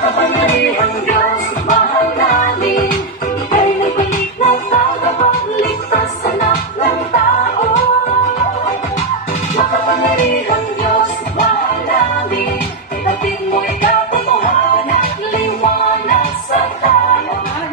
kapangyarihang Diyos, mahal namin. Ika'y nagbalik ng tagapagligtas, anak ng tao. Makapangyarihang Diyos, mahal namin. Dating mo'y katotohan at liwanag sa kanan.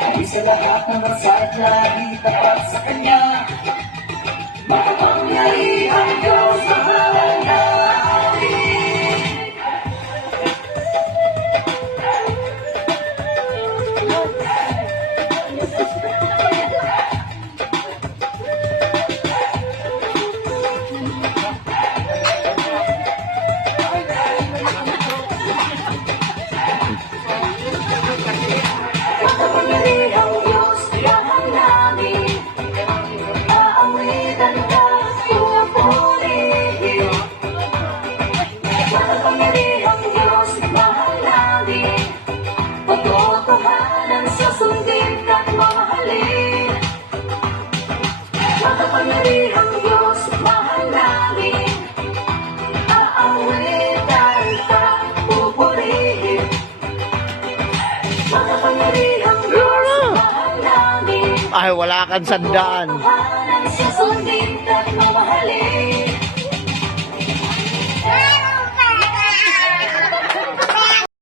Dahil sa lahat ng masad, lagi tapat sa kanya. Matamang narihan ka. Ay, wala kang sandaan.